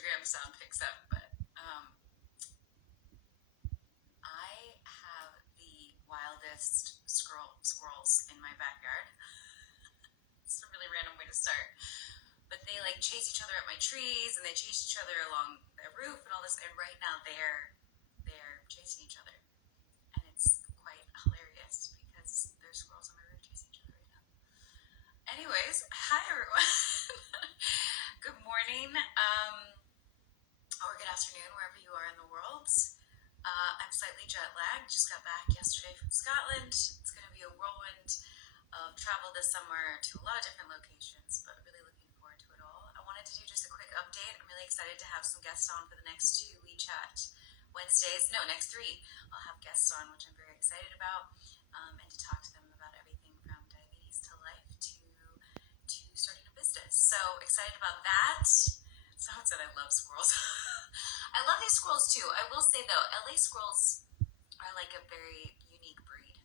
Instagram sound picks up, but I have the wildest squirrels in my backyard. It's a really random way to start. But they like chase each other up my trees, and they chase each other along the roof and all this. And right now they're chasing each other, and it's quite hilarious because there's squirrels on my roof chasing each other right now. Anyways, hi everyone. Good morning, or good afternoon, wherever you are in the world. I'm slightly jet lagged. Just got back yesterday from Scotland. It's going to be a whirlwind of travel this summer to a lot of different locations, but really looking forward to it all. I wanted to do just a quick update. I'm really excited to have some guests on for the next 2 WeChat Wednesdays. No, next 3. I'll have guests on, which I'm very excited about, and to talk to them about everything from diabetes to life to starting a business. So excited about that. Someone said I love squirrels. I love these squirrels too. I will say though, LA squirrels are like a very unique breed.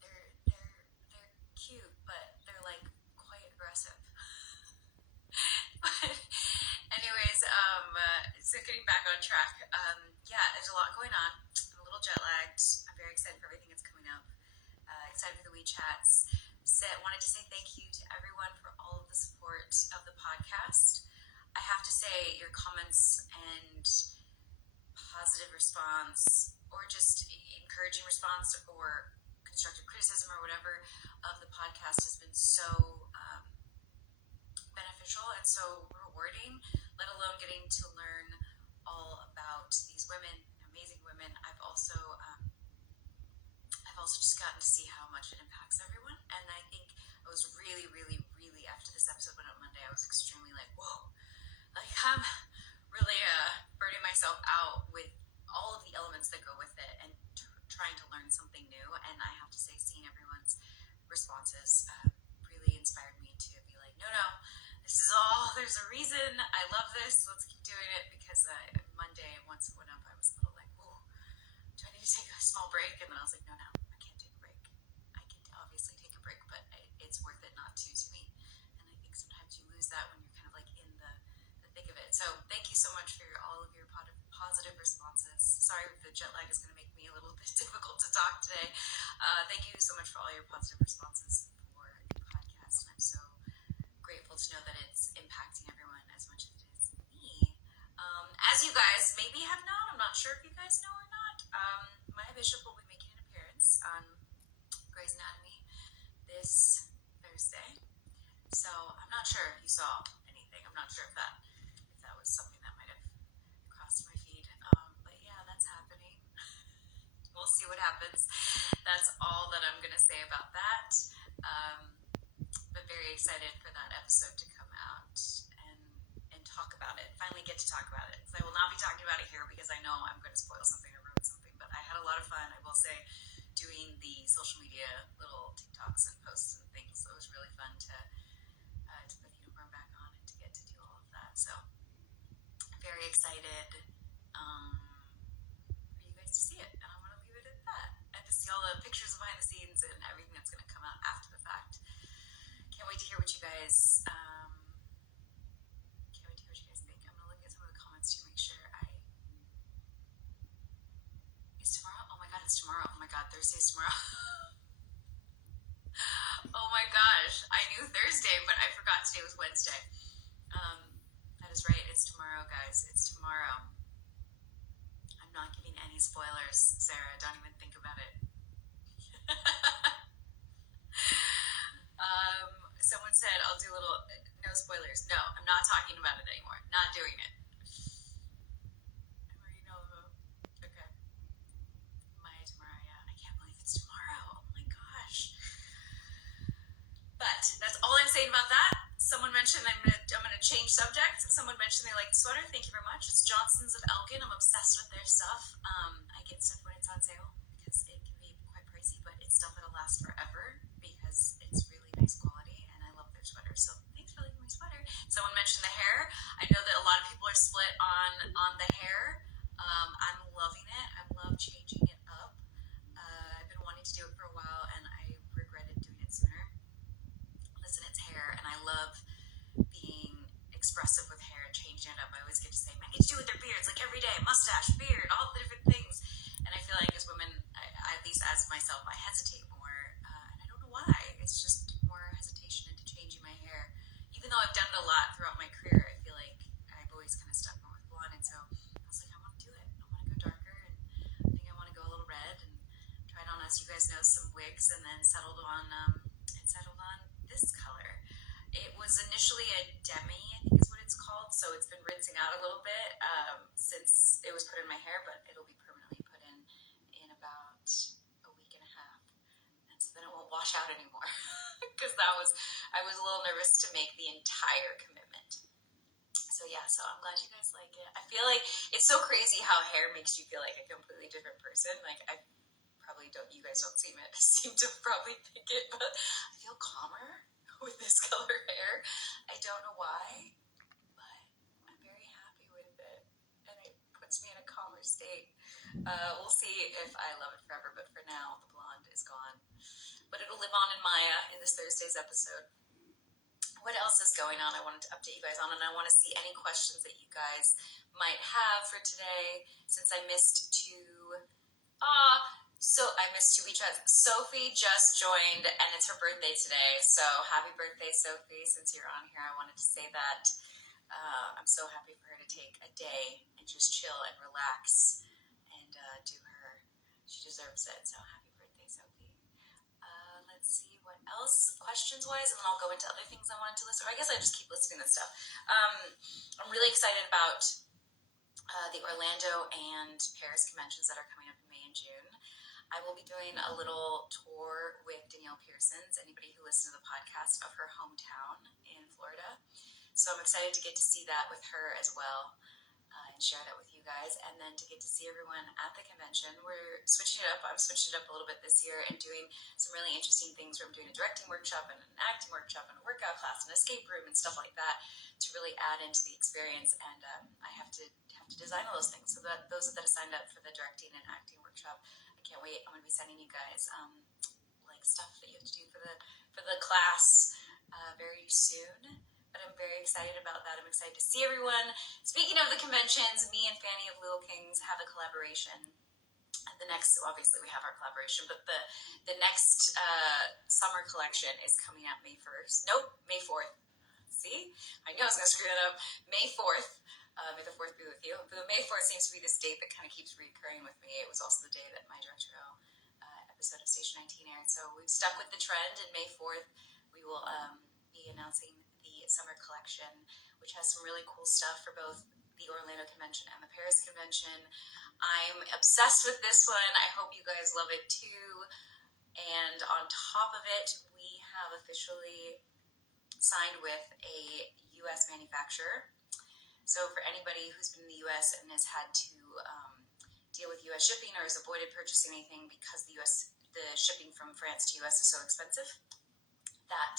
They're cute, but they're like quite aggressive. But anyways, so getting back on track. Yeah, there's a lot going on. I'm a little jet lagged. I'm very excited for everything that's coming up. Excited for the WeChats. Wanted to say thank you to everyone for all of the support of the podcast. I have to say your comments and positive response, or just encouraging response, or constructive criticism, or whatever, of the podcast has been so beneficial and so rewarding, let alone getting to learn all about these women, amazing women. I've also just gotten to see how much it impacts everyone, and I think I was really, really, really, after this episode went up Monday, I was extremely like, whoa, like I'm really burning myself out with all of the elements that go with it, and trying to learn something new. And I have to say, seeing everyone's responses really inspired me to be like, no, this is all, there's a reason. I love this. Let's keep doing it. Because Monday, once it went up, I was a little like, whoa, do I need to take a small break? And then I was like, no, I can't take a break. I can obviously take a break, but it's worth it not to me. And I think sometimes you lose that when you're kind of like in the thick of it. So thank you so much for all of your positive responses. Sorry if the jet lag is going to make me a little bit difficult to talk today. Thank you so much for all your positive responses for the podcast. And I'm so grateful to know that it's impacting everyone as much as it is me. As you guys maybe have known, I'm not sure if you guys know or not, Maya Bishop will be making an appearance on Grey's Anatomy this Thursday. So I'm not sure if you saw anything. I'm not sure if that was something that might have crossed my feed. But yeah, that's happening. We'll see what happens. That's all that I'm going to say about that. But very excited for that episode to come out and talk about it. Finally get to talk about it. So I will not be talking about it here because I know I'm going to spoil something or ruin something. But I had a lot of fun, I will say, doing the social media little TikToks and posts and things. So it was really fun to put the uniform back on and to get to do all of that. So very excited for you guys to see it, and I'm going to leave it at that, and to see all the pictures behind the scenes and everything that's going to come out after the fact. Can't wait to hear what you guys think. I'm going to look at some of the comments to make sure Is tomorrow? Oh my god, it's tomorrow. Oh my god, Thursday's tomorrow. Oh my gosh, I knew Thursday, but I forgot today was Wednesday. That is right, it's tomorrow, guys. It's tomorrow. I'm not giving any spoilers, Sarah. Don't even think about it. Someone said I'll do no spoilers. No, I'm not talking about it anymore. Not doing it. I already know though. Okay. Maya tomorrow, yeah. I can't believe it's tomorrow. Oh my gosh. But that's all I'm saying about that. Someone mentioned I'm gonna change subject. Someone mentioned they like the sweater. Thank you very much. It's Johnson's of Elgin. I'm obsessed with their stuff. I get stuff when it's on sale because it can be quite pricey, but it's stuff that'll last forever because it's really nice quality, and I love their sweater. So thanks for liking my sweater. Someone mentioned the hair. I know that a lot of people are split on the hair. I'm loving it. I love changing it up. I've been wanting to do it for a while, and I regretted doing it sooner. Listen, it's hair, and I love being expressive with hair. changing it up. I always get to say, men need to do with their beards, like every day, mustache, beard, all the different things. And I feel like as women, at least as myself, I hesitate more, and I don't know why. It's just more hesitation into changing my hair. Even though I've done it a lot throughout my career, I feel like I've always kind of stuck more with blonde. And so I was like, I want to do it. I want to go darker, and I think I want to go a little red. And tried on, as you guys know, some wigs, and then settled on this color. It was initially a demi, I think is what it's called, so it's been rinsing out a little bit since it was put in my hair, but it'll be permanently put in about a week and a half, and so then it won't wash out anymore because I was a little nervous to make the entire commitment. So yeah, so I'm glad you guys like it. I feel like it's so crazy how hair makes you feel like a completely different person. Like I probably don't, you guys don't seem to probably think it, but I feel calmer with this color hair. I don't know why, but I'm very happy with it, and it puts me in a calmer state. We'll see if I love it forever, but for now, the blonde is gone. But it'll live on in Maya in this Thursday's episode. What else is going on I wanted to update you guys on, and I want to see any questions that you guys might have for today, since I missed two WeChats. Sophie just joined, and it's her birthday today. So happy birthday, Sophie! Since you're on here, I wanted to say that I'm so happy for her to take a day and just chill and relax and do her. She deserves it. So happy birthday, Sophie! Let's see what else questions-wise, and then I'll go into other things I wanted to list. Or I guess I just keep listing this stuff. I'm really excited about the Orlando and Paris conventions that are coming up in May and June. I will be doing a little tour with Danielle Pearson's, anybody who listens to the podcast, of her hometown in Florida. So I'm excited to get to see that with her as well, and share that with you guys, and then to get to see everyone at the convention. We're switching it up. I'm switching it up a little bit this year and doing some really interesting things where I'm doing a directing workshop and an acting workshop and a workout class and an escape room and stuff like that to really add into the experience. And I have to design all those things. So that those that have signed up for the directing and acting workshop, I can't wait. I'm going to be sending you guys like stuff that you have to do for the class very soon. But I'm very excited about that. I'm excited to see everyone. Speaking of the conventions, me and Fanny of Little Kings have a collaboration. The next, obviously we have our collaboration, but the next summer collection is coming out May 1st. Nope, May 4th. See? I knew I was going to screw that up. May 4th. May the 4th be with you. But the May 4th seems to be this date that kind of keeps reoccurring with me. It was also the day that my directorial episode of Station 19 aired. So we've stuck with the trend, and May 4th we will be announcing the summer collection, which has some really cool stuff for both the Orlando convention and the Paris convention. I'm obsessed with this one. I hope you guys love it too. And on top of it, we have officially signed with a U.S. manufacturer. So for anybody who's been in the U.S. and has had to deal with U.S. shipping or has avoided purchasing anything because the shipping from France to U.S. is so expensive, that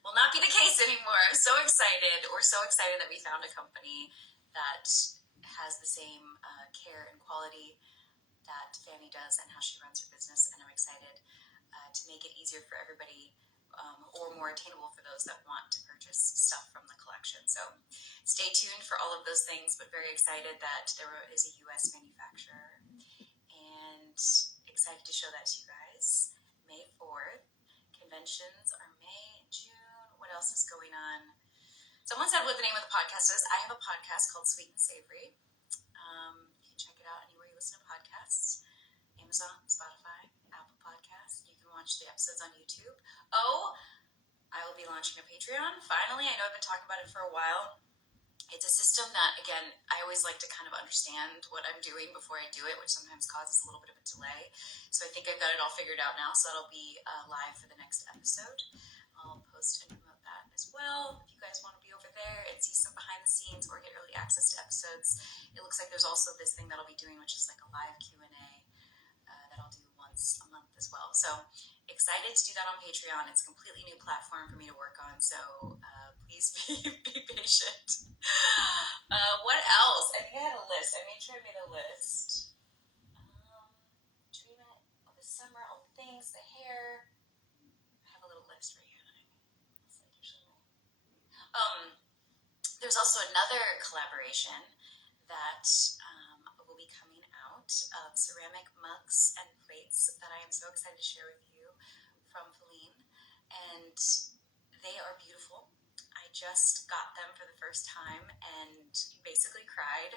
will not be the case anymore. I'm so excited. We're so excited that we found a company that has the same care and quality that Fanny does and how she runs her business. And I'm excited to make it easier for everybody, or more attainable for those that want to purchase stuff from the collection. So stay tuned for all of those things, but very excited that there is a U.S. manufacturer, and excited to show that to you guys. May 4th. Conventions are May and June. What else is going on? Someone said what the name of the podcast is. I have a podcast called Sweet and Savory. You can check it out anywhere you listen to podcasts. Amazon, Spotify, Apple Podcasts. You can watch the episodes on YouTube. Oh, I will be launching a Patreon. Finally, I know I've been talking about it for a while. It's a system that, again, I always like to kind of understand what I'm doing before I do it, which sometimes causes a little bit of a delay. So I think I've got it all figured out now, so that'll be live for the next episode. I'll post and promote that as well. If you guys want to be over there and see some behind the scenes or get early access to episodes, it looks like there's also this thing that I'll be doing, which is like a live Q&A that I'll do once a month as well. So excited to do that on Patreon. It's a completely new platform for me to work on, so please be patient. What else? I think I had a list. I made sure I made a list. Treatment, all the summer, all the things, the hair. I have a little list right here. There's there's also another collaboration that will be coming out of ceramic mugs and plates that I am so excited to share with you from Feline. And they are beautiful. I just got them for the first time and basically cried.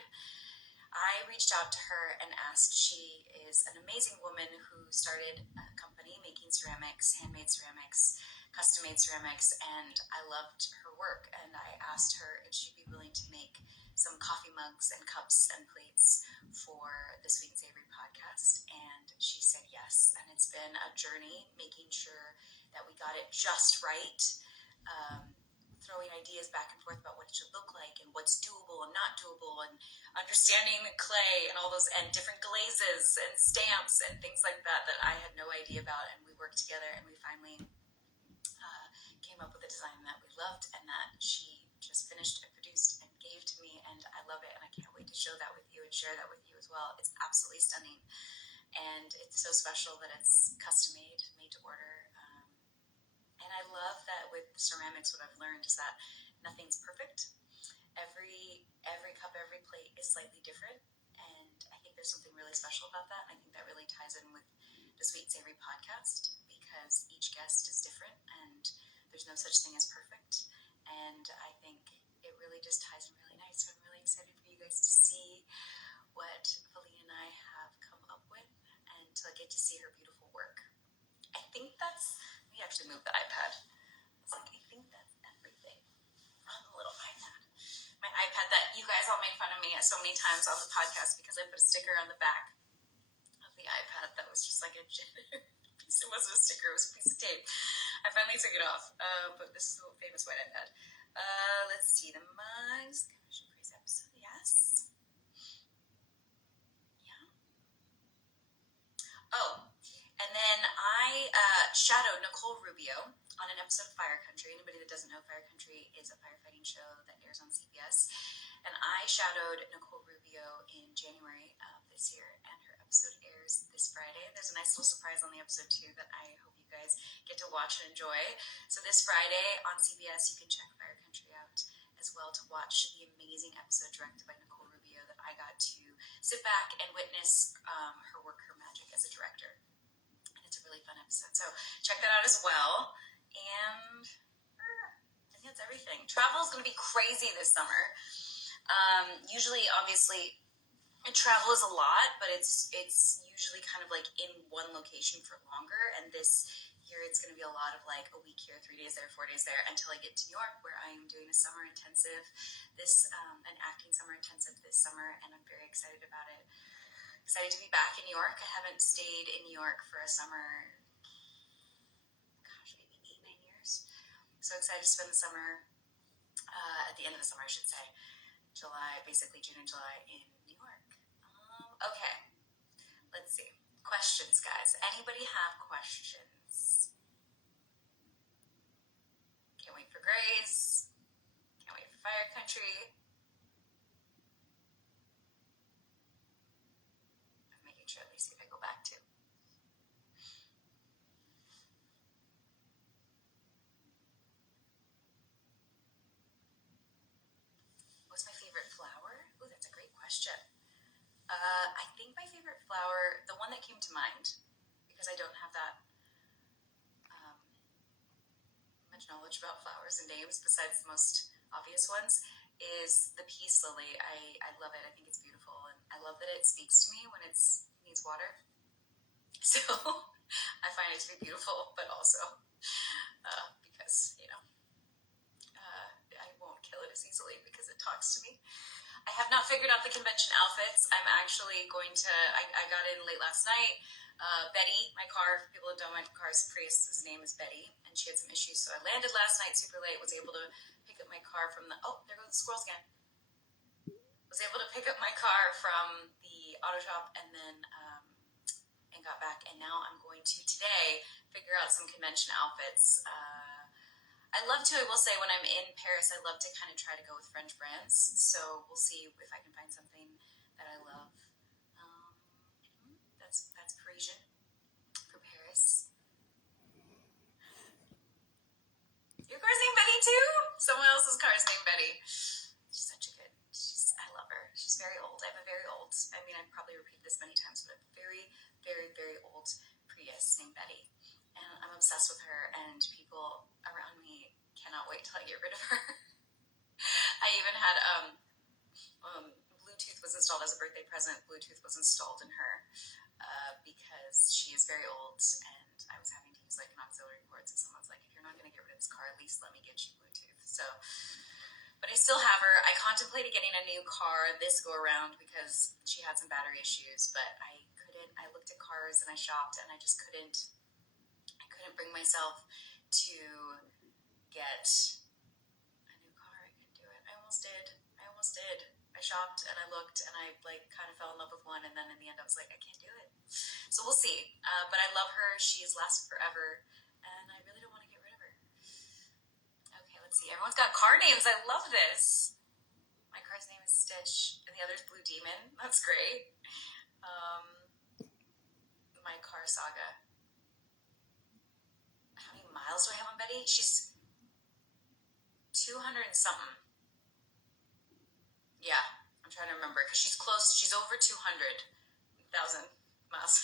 I reached out to her and asked. She is an amazing woman who started a company making ceramics, handmade ceramics, custom-made ceramics, and I loved her work. And I asked her if she'd be willing to make some coffee mugs and cups and plates for the Sweet and Savory podcast. And she said yes. And it's been a journey making sure that we got it just right. Throwing ideas back and forth about what it should look like and what's doable and not doable, and understanding the clay and all those, and different glazes and stamps and things like that that I had no idea about. And we worked together and we finally came up with a design that we loved and that she just finished and produced and gave to me. And I love it. And I can't wait to show that with you and share that with you as well. It's absolutely stunning. And it's so special that it's custom made, made to order. And I love that with ceramics, what I've learned is that nothing's perfect. Every cup, every plate is slightly different. And I think there's something really special about that. And I think that really ties in with the Sweet and Savory podcast, because each guest is different and there's no such thing as perfect. And I think it really just ties in really nice. So I'm really excited for you guys to see what Feline and I have come up with and to get to see her beautiful work. I think that's, let me actually move the iPad. It's like, I think that's everything on the little iPad. My iPad that you guys all made fun of me so many times on the podcast because I put a sticker on the back of the iPad that was just like a piece. It wasn't a sticker, it was a piece of tape. I finally took it off, but this is the famous white iPad. Let's see, the mugs. Praise episode, yes. Yeah. Oh, and then I shadowed Nicole Rubio on an episode of Fire Country. Anybody that doesn't know, Fire Country is a firefighting show that airs on CBS. And I shadowed Nicole Rubio in January of this year, and her episode airs this Friday. There's a nice little surprise on the episode too that I hope you guys get to watch and enjoy. So this Friday on CBS, you can check Fire Country out as well to watch the amazing episode directed by Nicole Rubio that I got to sit back and witness her work, her magic as a director. And it's a really fun episode. So check that out as well. And I think that's everything. Travel is going to be crazy this summer. Usually, obviously, travel is a lot, but it's usually kind of like in one location for longer. And this year, it's going to be a lot of like a week here, 3 days there, 4 days there, until I get to New York, where I am doing a summer intensive, an acting summer intensive this summer, and I'm very excited about it. Excited to be back in New York. I haven't stayed in New York for a summer, maybe 8-9 years. So excited to spend the summer, at the end of the summer, I should say, July, basically June and July in New York. Okay, let's see. Questions, guys. Anybody have questions? Can't wait for Grace. Can't wait for Fire Country. I'm making sure they see if I go back to. What's my favorite flower? Oh, that's a great question. I think my favorite flower, the one that came to mind, because I don't have that much knowledge about flowers and names besides the most obvious ones, is the peace lily. I love it. I think it's beautiful, and I love that it speaks to me when it needs water. So I find it to be beautiful, but also because, I won't kill it as easily because it talks to me. I have not figured out the convention outfits. I'm actually going to, I got in late last night. Betty, my car, people that don't know my car's Prius, his name is Betty, and she had some issues. So I landed last night super late, was able to pick up my car from there goes the squirrels again. Was able to pick up my car from the auto shop and then, and got back. And now I'm going to today figure out some convention outfits. I love to, I will say, when I'm in Paris, I love to kind of try to go with French brands. So we'll see if I can find something that I love. That's Parisian for Paris. Your car's named Betty too? Someone else's car's named Betty. wait till I get rid of her. I even had Bluetooth was installed as a birthday present. Bluetooth was installed in her because she is very old, and I was having to use like an auxiliary cord. So someone's like, if you're not going to get rid of this car, at least let me get you Bluetooth. So, but I still have her. I contemplated getting a new car this go around because she had some battery issues, but I couldn't. I looked at cars and I shopped, and I just couldn't. I couldn't bring myself to get a new car. I couldn't do it. I almost did. I shopped and I looked and I like kind of fell in love with one, and then in the end I was like, I can't do it. So we'll see. But I love her. She's lasted forever, and I really don't want to get rid of her. Okay, let's see. Everyone's got car names. I love this. My car's name is Stitch, and the other's Blue Demon. That's great. My car saga. How many miles do I have on Betty? She's 200 and something. Yeah, I'm trying to remember because she's close. She's over 200,000 miles.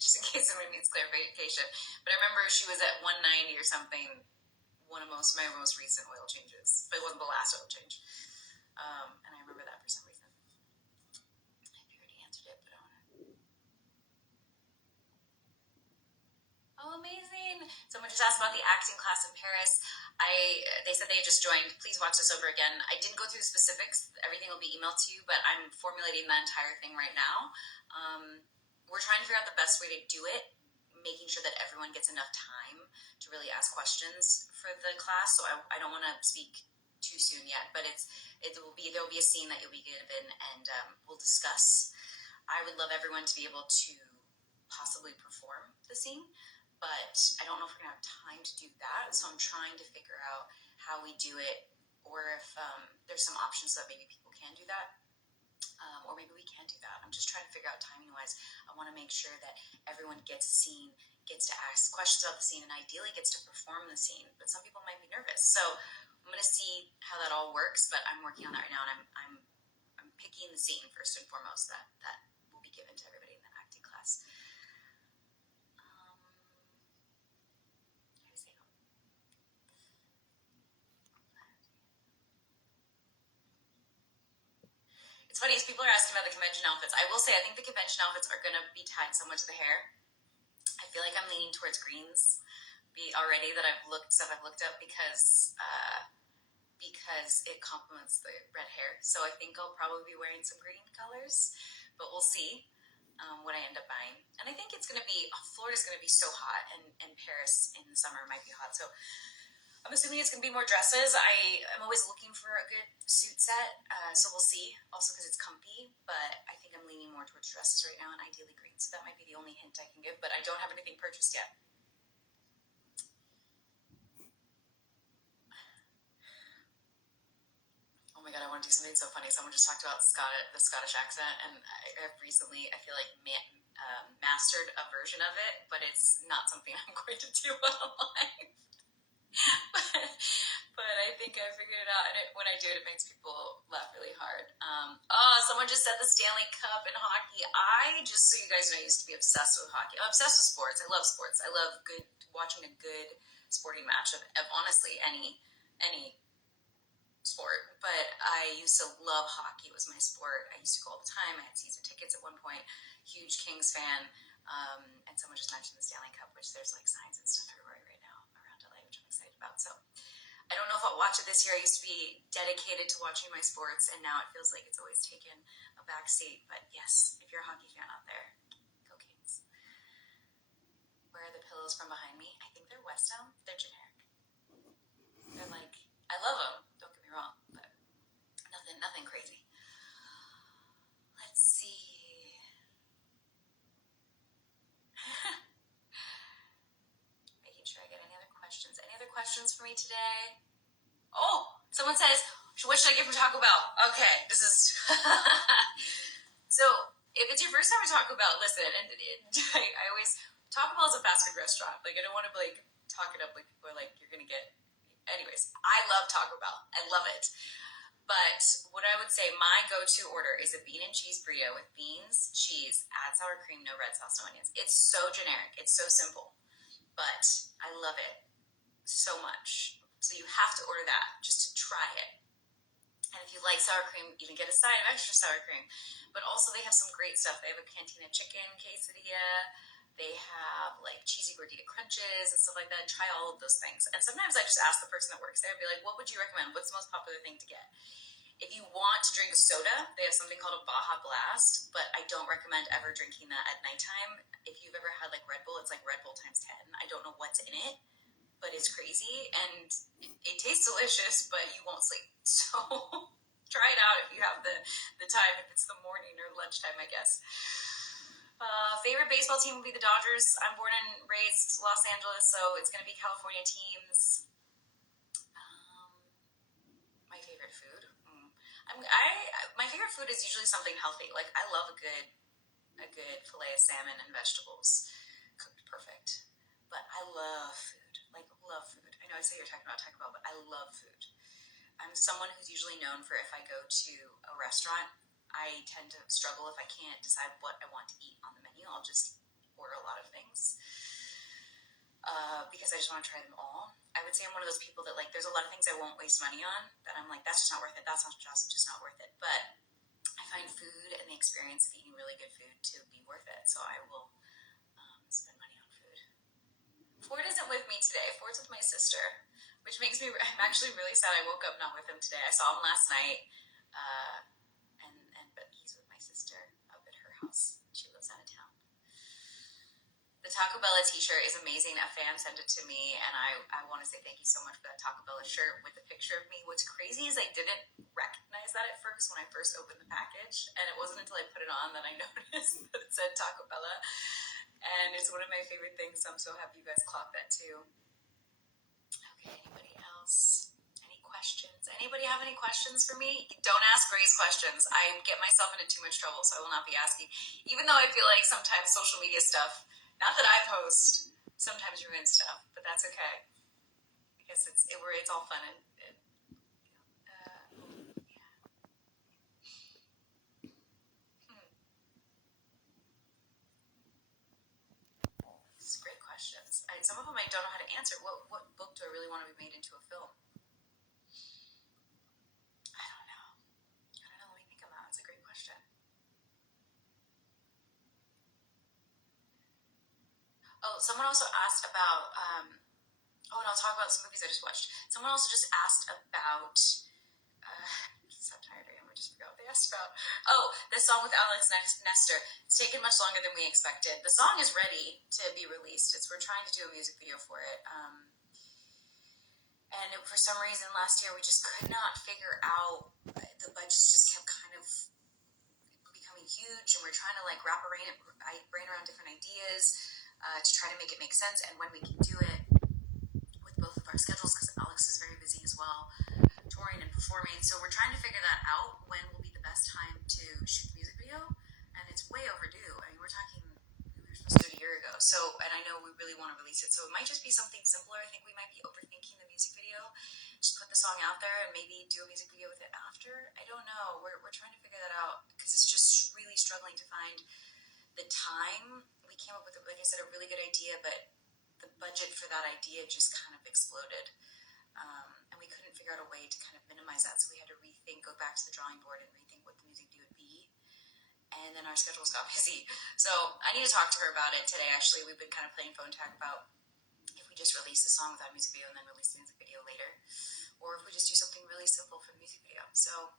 Just in case somebody needs clarification. But I remember she was at 190 or something. One of my most recent oil changes, but it wasn't the last oil change. And I remember that for some reason. I already answered it, but I want to. Oh, amazing! Someone just asked about the acting class in Paris. They said they had just joined. Please watch this over again. I didn't go through the specifics. Everything will be emailed to you, but I'm formulating the entire thing right now. We're trying to figure out the best way to do it, making sure that everyone gets enough time to really ask questions for the class. So I don't want to speak too soon yet, but there'll be a scene that you'll be given, and we'll discuss. I would love everyone to be able to possibly perform the scene, but I don't know if we're gonna have time to do that. So I'm trying to figure out how we do it, or if there's some options so that maybe people can do that. Or maybe we can't do that. I'm just trying to figure out timing wise. I want to make sure that everyone gets a scene, gets to ask questions about the scene, and ideally gets to perform the scene. But some people might be nervous, so I'm going to see how that all works. But I'm working on that right now, and I'm picking the scene first and foremost that will be given to everybody in the acting class. It's funny, as people are asking about the convention outfits, I will say I think the convention outfits are going to be tied somewhat to the hair. I feel like I'm leaning towards greens already that I've looked up because it complements the red hair. So I think I'll probably be wearing some green colors, but we'll see what I end up buying. And I think it's going to be, Florida's going to be so hot, and Paris in the summer might be hot. So I'm assuming it's going to be more dresses. I'm always looking for a good suit set, so we'll see. Also because it's comfy, but I think I'm leaning more towards dresses right now, and ideally green. So that might be the only hint I can give, but I don't have anything purchased yet. Oh my god, I want to do something so funny. Someone just talked about the Scottish accent, and I recently, I feel like, mastered a version of it, but it's not something I'm going to do online. but I think I figured it out, and when I do it, it makes people laugh really hard. Someone just said the Stanley Cup in hockey. Just so you guys know, I used to be obsessed with hockey. I'm obsessed with sports. I love sports. I love watching a good sporting match of honestly any sport. But I used to love hockey. It was my sport. I used to go all the time. I had season tickets at one point. Huge Kings fan. And someone just mentioned the Stanley Cup, which there's like signs and stuff everywhere right now around LA, which I'm excited about. So I don't know if I'll watch it this year. I used to be dedicated to watching my sports, and now it feels like it's always taken a back seat. But yes, if you're a hockey fan out there, go Kings. Where are the pillows from behind me? I think they're West Elm. They're generic. They're like, I love them. Don't get me wrong, but nothing crazy. Let's see. Making sure I get any other questions. Any other questions for me today? Oh, someone says, what should I get from Taco Bell? Okay, this is... So, if it's your first time at Taco Bell, listen, and I always... Taco Bell is a fast food restaurant. Like, I don't want to, like, talk it up like people are like, you're going to get... Anyways, I love Taco Bell. I love it. But what I would say, my go-to order is a bean and cheese burrito with beans, cheese, add sour cream, no red sauce, no onions. It's so generic. It's so simple. But I love it so much. So have to order that just to try it. And if you like sour cream, even get a side of extra sour cream. But also they have some great stuff. They have a Cantina chicken quesadilla. They have like cheesy gordita crunches and stuff like that. Try all of those things. And sometimes I just ask the person that works there, I'd be like, what would you recommend? What's the most popular thing to get? If you want to drink a soda, they have something called a Baja Blast, but I don't recommend ever drinking that at nighttime. If you've ever had like Red Bull, it's like Red Bull times 10. I don't know what's in it, but it's crazy and it tastes delicious, but you won't sleep. So try it out if you have the time, if it's the morning or lunchtime, I guess. Favorite baseball team would be the Dodgers. I'm born and raised Los Angeles, so it's going to be California teams. My favorite food? My favorite food is usually something healthy. Like I love a good fillet of salmon and vegetables, cooked perfect. But I love food. Like love food. I know I say you're talking about Taco Bell, but I love food. I'm someone who's usually known for if I go to a restaurant, I tend to struggle if I can't decide what I want to eat on the menu. I'll just order a lot of things because I just want to try them all. I would say I'm one of those people that like there's a lot of things I won't waste money on that I'm like that's just not worth it. That's not just not worth it. But I find food and the experience of eating really good food to be worth it. So I will spend money on food. Ford isn't with me today. Ford's with my sister, which makes me. I'm actually really sad. I woke up not with him today. I saw him last night, but he's with my sister up at her house. She lives out of town. The Taco Bella t-shirt is amazing. A fan sent it to me, and I want to say thank you so much for that Taco Bella shirt with the picture of me. What's crazy is I didn't recognize that at first when I first opened the package, and it wasn't until I put it on that I noticed that it said Taco Bella. And it's one of my favorite things, so I'm so happy you guys clocked that too. Okay, anybody else? Any questions? Anybody have any questions for me? Don't ask Grace questions. I get myself into too much trouble, so I will not be asking. Even though I feel like sometimes social media stuff, not that I post, sometimes ruins stuff, but that's okay. I guess it's all fun and These great questions. Some of them I don't know how to answer. What book do I really want to be made into a film? I don't know. Let me think of that. That's a great question. Oh, someone also asked about. And I'll talk about some movies I just watched. Someone also just asked about. I'm tired. I just forgot what they asked about. Oh, the song with Alex Nestor. It's taken much longer than we expected. The song is ready to be released. We're trying to do a music video for it. And for some reason last year we just could not figure out. The budgets just kept kind of becoming huge, and we're trying to like wrap brain around different ideas to try to make it make sense. And when we can do it with both of our schedules, because Alex is very busy as well, touring and performing. So we're trying to figure that out. When will be the best time to shoot the music video? And it's way overdue. I mean, we were supposed to do it a year ago. So, and I know we really want to release it. So it might just be something simpler. I think we might be overthinking the music video. Just put the song out there and maybe do a music video with it after. I don't know. We're trying to figure that out because it's just really struggling to find the time. We came up with, like I said, a really good idea, but the budget for that idea just kind of exploded. And we couldn't figure out a way to kind of minimize that. So we had to go back to the drawing board and rethink what the music video would be. And then our schedules got busy. So I need to talk to her about it today, actually. We've been kind of playing phone tag about if we just release the song without a music video and then release the music video later. Or if we just do something really simple for the music video. So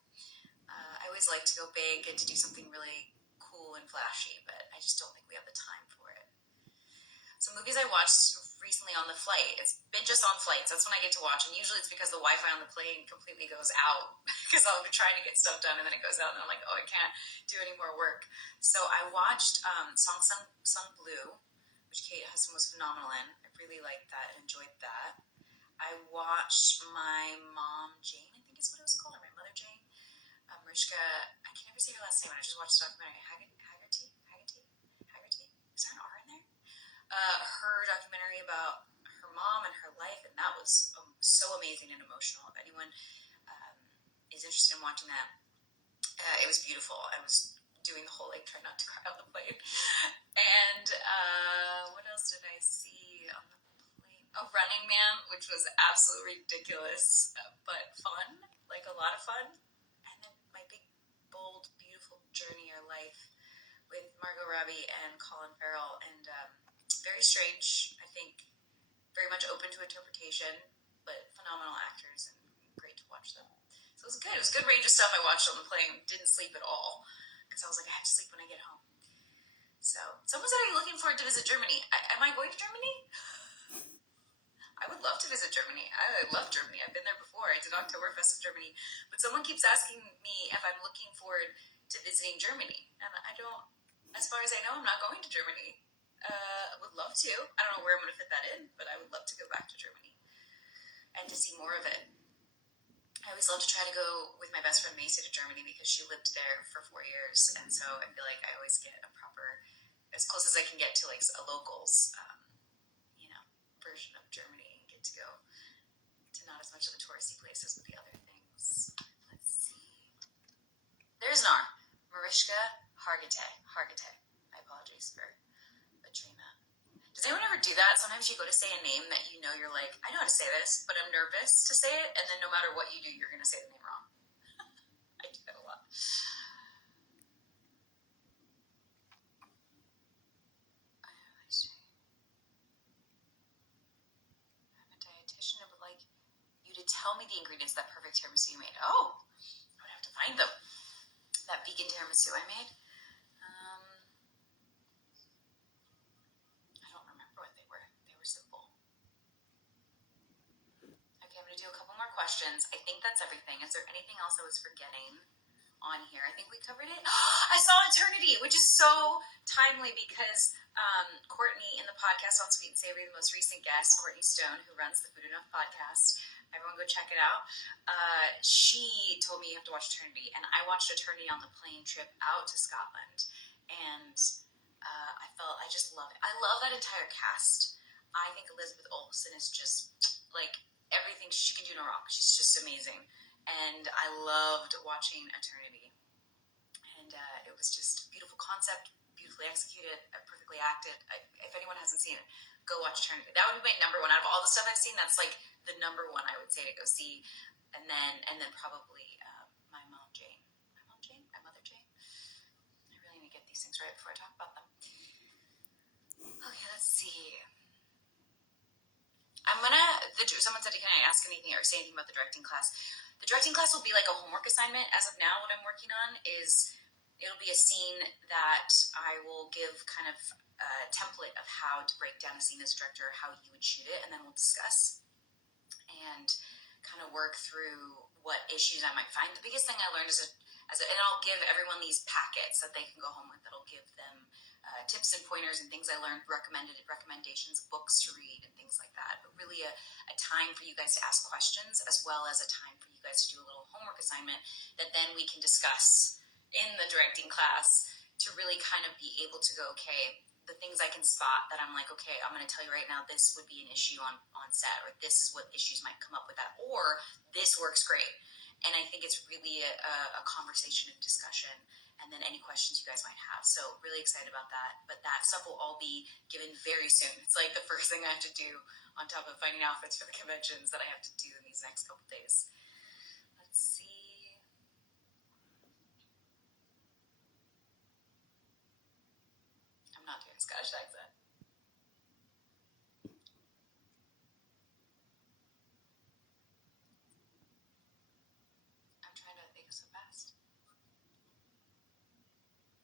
I always like to go big and to do something really cool and flashy, but I just don't think we have the time for it. Some movies I watched recently on the flight. It's been just on flights. That's when I get to watch. And usually it's because the Wi-Fi on the plane completely goes out because I'll be trying to get stuff done and then it goes out and I'm like, oh, I can't do any more work. So I watched Song Sung Blue, which Kate Hudson was phenomenal in. I really liked that and enjoyed that. I watched My Mom Jane, I think is what it was called, or My Mother Jane. Mariska, I can never say her last name. I just watched the documentary. Haggerty? Is there an R in there? Her documentary about her mom and her life, and that was so amazing and emotional. If anyone is interested in watching that, it was beautiful. I was doing the whole try not to cry on the plane. And what else did I see on the plane? a Running Man, which was absolutely ridiculous, but fun, like a lot of fun. And then my big, bold, beautiful journey or life with Margot Robbie and Colin Farrell, and very strange. I think very much open to interpretation, but phenomenal actors and great to watch them. So it was good. It was a good range of stuff I watched on the plane. Didn't sleep at all because I was like, I have to sleep when I get home. So someone said, "Are you looking forward to visit Germany?" Am I going to Germany? I would love to visit Germany. I love Germany. I've been there before. I did Oktoberfest in Germany. But someone keeps asking me if I'm looking forward to visiting Germany. And I don't, as far as I know, I'm not going to Germany. I would love to. I don't know where I'm going to fit that in, but I would love to go back to Germany and to see more of it. I always love to try to go with my best friend Macy to Germany because she lived there for 4 years. And so I feel like I always get a proper, as close as I can get to like a locals, version of Germany and get to go to not as much of the touristy places with the other things. Let's see. There's an R. Mariska Hargitay. My apologies for butchering that. Does anyone ever do that? Sometimes you go to say a name that you know you're like, I know how to say this, but I'm nervous to say it, and then no matter what you do, you're going to say the name wrong. I do that a lot. I would like you to tell me the ingredients of that perfect tiramisu you made. Oh, I would have to find them. That vegan tiramisu I made. I don't remember what they were. They were simple. Okay, I'm going to do a couple more questions. I think that's everything. Is there anything else I was forgetting on here? I think we covered it. I saw Eternity, which is so timely because Courtney in the podcast on Sweet and Savory, the most recent guest, Courtney Stone, who runs the Food Enough podcast, everyone go check it out. She told me you have to watch Eternity, and I watched Eternity on the plane trip out to Scotland, and I just love it. I love that entire cast. I think Elizabeth Olsen is just like everything. She can do no wrong. She's just amazing, and I loved watching Eternity. And it was just a beautiful concept, beautifully executed, perfectly acted. If anyone hasn't seen it, go watch Eternity. That would be my number one out of all the stuff I've seen. That's like the number one I would say to go see, and then probably my mother Jane. I really need to get these things right before I talk about them. Okay, let's see. Someone said, can I ask anything or say anything about the directing class? The directing class will be like a homework assignment. As of now, what I'm working on is it'll be a scene that I will give kind of a template of how to break down a scene as a director, how you would shoot it, and then we'll discuss and kind of work through what issues I might find. The biggest thing I learned and I'll give everyone these packets that they can go home with that'll give them tips and pointers and things I learned, recommendations, books to read and things like that. But really a time for you guys to ask questions as well as a time for you guys to do a little homework assignment that then we can discuss in the directing class to really kind of be able to go, okay, the things I can spot that I'm like, okay, I'm going to tell you right now, this would be an issue on set, or this is what issues might come up with that, or this works great. And I think it's really a conversation and discussion, and then any questions you guys might have. So really excited about that. But that stuff will all be given very soon. It's like the first thing I have to do on top of finding outfits for the conventions that I have to do in these next couple days. Let's see. I'm not doing a Scottish accent. I'm trying to think so fast.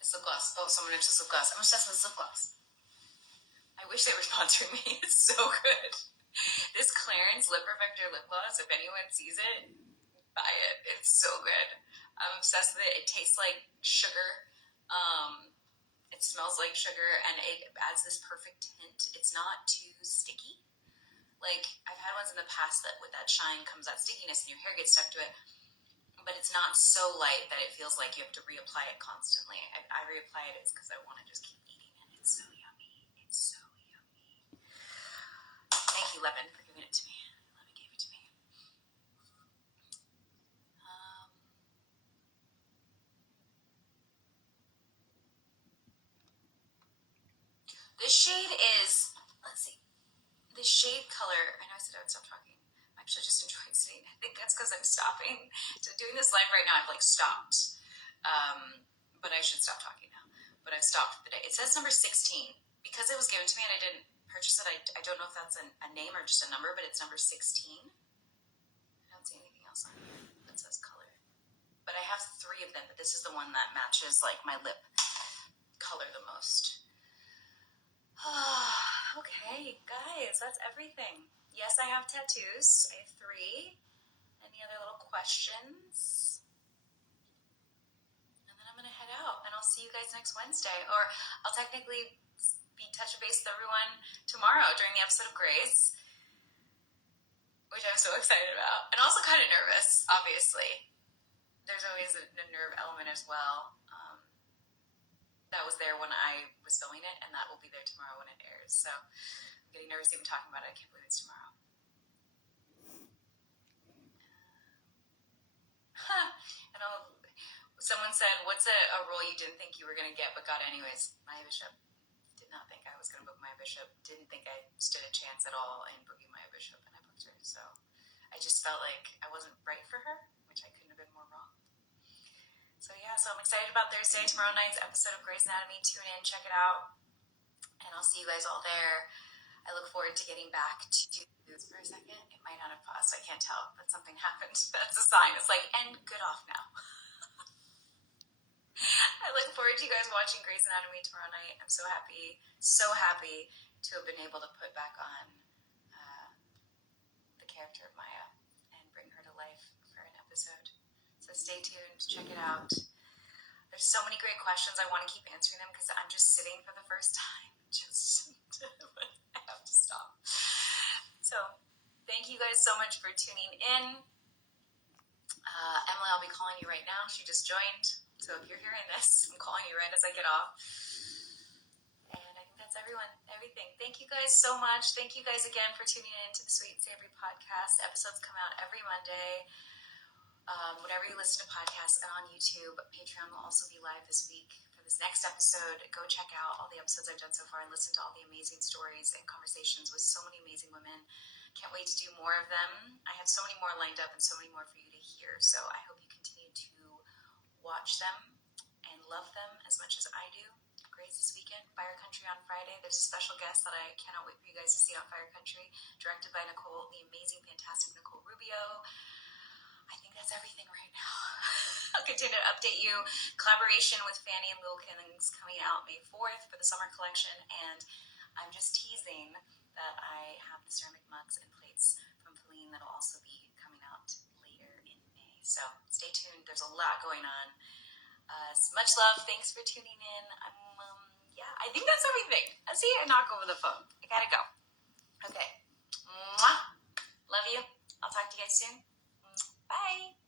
This lip gloss. Oh, someone mentioned lip gloss. I'm obsessed with this lip gloss. I wish they were sponsoring me. It's so good. This Clarins Lip Perfector lip gloss, if anyone sees it, buy it. It's so good. I'm obsessed with it. It tastes like sugar. It smells like sugar, and it adds this perfect tint. It's not too sticky. Like, I've had ones in the past that with that shine comes that stickiness and your hair gets stuck to it. But it's not so light that it feels like you have to reapply it constantly. I reapply it because I want to just keep eating it. It's so yummy. It's so yummy. Thank you, Levin, for giving it to me. Levin gave it to me. This shade is, let's see, The shade color, I know I said I would stop talking. I'm actually just enjoying sitting. I think that's because I'm stopping. So doing this live right now, I've like stopped. But I should stop talking now. But I've stopped for the day. It says number 16. Because it was given to me and I didn't purchase it, I don't know if that's a name or just a number, but it's number 16. I don't see anything else on here that says color. But I have 3 of them, but this is the one that matches like my lip color the most. Okay, guys, that's everything. Yes, I have tattoos. I have 3. Any other little questions? And then I'm going to head out, and I'll see you guys next Wednesday. Or I'll technically be touch base with everyone tomorrow during the episode of Grace, which I'm so excited about. And also kind of nervous, obviously. There's always a nerve element as well. That was there when I was filming it, and that will be there tomorrow when it airs. So I'm getting nervous even talking about it. I can't believe it's tomorrow. And someone said, what's a role you didn't think you were going to get but got anyways? Maya Bishop. Did not think I was going to book Maya Bishop. Didn't think I stood a chance at all in booking Maya Bishop, and I booked her. So I just felt like I wasn't right for her, which I couldn't have been more wrong. So yeah, so I'm excited about Thursday, tomorrow night's episode of Grey's Anatomy. Tune in, check it out, and I'll see you guys all there. I look forward to getting back to this for a second. It might not have paused. I can't tell, but something happened. That's a sign. It's like, end, good off now. I look forward to you guys watching Grey's Anatomy tomorrow night. I'm so happy to have been able to put back on the character of Maya and bring her to life for an episode. So stay tuned, check it out. There's so many great questions. I want to keep answering them because I'm just sitting for the first time. I have to stop. So thank you guys so much for tuning in. Emily, I'll be calling you right now. She just joined. So if you're hearing this, I'm calling you right as I get off. And I think that's everything. Thank you guys so much. Thank you guys again for tuning in to the Sweet Savory Podcast. Episodes come out every Monday. Whenever you listen to podcasts and on YouTube, Patreon will also be live this week for this next episode. Go check out all the episodes I've done so far and listen to all the amazing stories and conversations with so many amazing women. Can't wait to do more of them. I have so many more lined up and so many more for you to hear. So I hope you continue to watch them and love them as much as I do. Grace this weekend, Fire Country on Friday. There's a special guest that I cannot wait for you guys to see on Fire Country, directed by Nicole, the amazing, fantastic Nicole Rubio. I think that's everything right now. I'll continue to update you. Collaboration with Fanny and Wilkins coming out May 4th for the summer collection. And I'm just teasing that I have the ceramic mugs and plates from Feline that will also be coming out later in May. So stay tuned. There's a lot going on. Much love. Thanks for tuning in. Yeah, I think that's everything. I see a knock over the phone. I gotta go. Okay. Mwah. Love you. I'll talk to you guys soon. Bye.